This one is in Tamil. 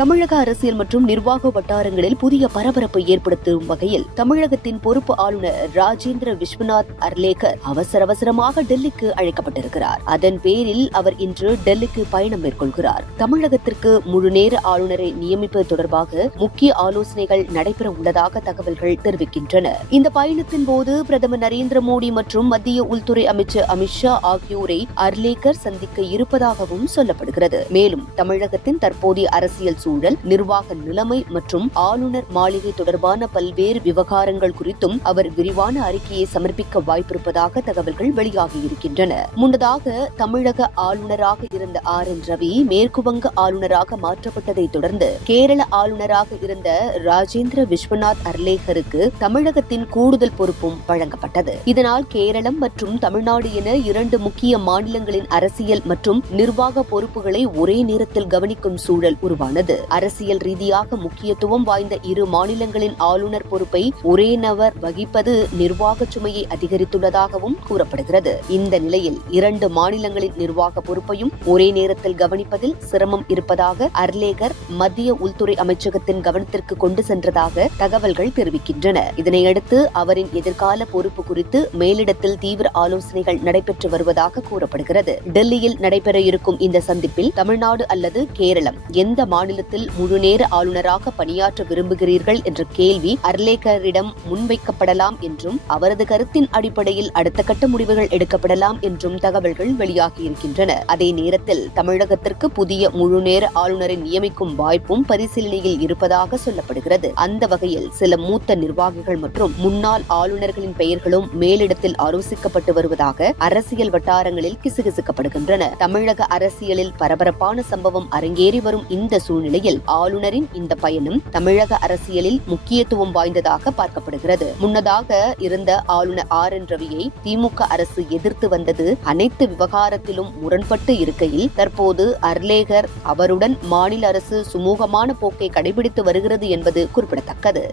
தமிழக அரசியல் மற்றும் நிர்வாக வட்டாரங்களில் புதிய பரபரப்பை ஏற்படுத்தும் வகையில் தமிழகத்தின் பொறுப்பு ஆளுநர் ராஜேந்திர விஸ்வநாத் அர்லேக்கர் அவசரமாக டெல்லிக்கு அழைக்கப்பட்டிருக்கிறார். அதன் பேரில் அவர் இன்று டெல்லிக்கு பயணம் மேற்கொள்கிறார். தமிழகத்திற்கு முழுநேர ஆளுநரை நியமிப்பது தொடர்பாக முக்கிய ஆலோசனைகள் நடைபெற உள்ளதாக தகவல்கள் தெரிவிக்கின்றன. இந்த பயணத்தின் போது பிரதமர் நரேந்திர மோடி மற்றும் மத்திய உள்துறை அமைச்சர் அமித்ஷா ஆகியோரை அர்லேக்கர் சந்திக்க இருப்பதாகவும் சொல்லப்படுகிறது. மேலும் தமிழகத்தின் தற்போதைய அரசியல் சூழல், நிர்வாக நிலைமை மற்றும் ஆளுநர் மாளிகை தொடர்பான பல்வேறு விவகாரங்கள் குறித்தும் அவர் விரிவான அறிக்கையை சமர்ப்பிக்க வாய்ப்பிருப்பதாக தகவல்கள் வெளியாகியிருக்கின்றன. முன்னதாக தமிழக ஆளுநராக இருந்த RN ரவி மேற்குவங்க ஆளுநராக மாற்றப்பட்டதை தொடர்ந்து கேரள ஆளுநராக இருந்த ராஜேந்திர விஸ்வநாத் அர்லேக்கருக்கு தமிழகத்தின் கூடுதல் பொறுப்பும் வழங்கப்பட்டது. இதனால் கேரளம் மற்றும் தமிழ்நாடு என இரண்டு முக்கிய மாநிலங்களின் அரசியல் மற்றும் நிர்வாக பொறுப்புகளை ஒரே நேரத்தில் கவனிக்கும் சூழல் உருவானது. அரசியல் ரீதியாக முக்கியத்துவம் வாய்ந்த இரு மாநிலங்களின் ஆளுநர் பொறுப்பை ஒரே நபர் வகிப்பது நிர்வாக சுமையை அதிகரித்துள்ளதாகவும் கூறப்படுகிறது. இந்த நிலையில் இரண்டு மாநிலங்களின் நிர்வாக பொறுப்பையும் ஒரே நேரத்தில் கவனிப்பதில் சிரமம் இருப்பதாக அர்லேக்கர் மத்திய உள்துறை அமைச்சகத்தின் கவனத்திற்கு கொண்டு சென்றதாக தகவல்கள் தெரிவிக்கின்றன. இதனையடுத்து அவரின் எதிர்கால பொறுப்பு குறித்து மேலிடத்தில் தீவிர ஆலோசனைகள் நடைபெற்று வருவதாக கூறப்படுகிறது. டெல்லியில் நடைபெற இருக்கும் இந்த சந்திப்பில் தமிழ்நாடு அல்லது கேரளம் எந்த மாநிலத்தில் முழுநேர ஆளுநராக பணியாற்ற விரும்புகிறீர்கள் என்ற கேள்வி அர்லேக்கரிடம் முன்வைக்கப்படலாம் என்றும் அவரது கருத்தின் அடிப்படையில் அடுத்த கட்ட முடிவுகள் எடுக்கப்படலாம் என்றும் தகவல்கள் வெளியாகியிருக்கின்றன. அதே நேரத்தில் தமிழகத்திற்கு புதிய முழுநேர ஆளுநரை நியமிக்கும் வாய்ப்பும் பரிசீலனையில் இருப்பதாக சொல்லப்படுகிறது. அந்த வகையில் சில மூத்த நிர்வாகிகள் மற்றும் முன்னாள் ஆளுநர்களின் பெயர்களும் மேலிடத்தில் ஆலோசிக்கப்பட்டு வருவதாக அரசியல் வட்டாரங்களில் கிசுகிசுக்கப்படுகின்றன. தமிழக அரசியலில் பரபரப்பான சம்பவம் அரங்கேறி வரும் இந்த சூழ்நிலையில் ஆளுநரின் இந்த பயணம் தமிழக அரசியலில் முக்கியத்துவம் வாய்ந்ததாக பார்க்கப்படுகிறது. முன்னதாக இருந்த ஆளுநர் RN ரவியை திமுக அரசு எதிர்த்து வந்தது அனைத்து விவகாரத்திலும் முரண்பட்டு இருக்கையில் தற்போது அர்லேக்கர் அவருடன் மாநில அரசு சுமூகமான போக்கை கடைபிடித்து வருகிறது என்பது குறிப்பிடத்தக்கது.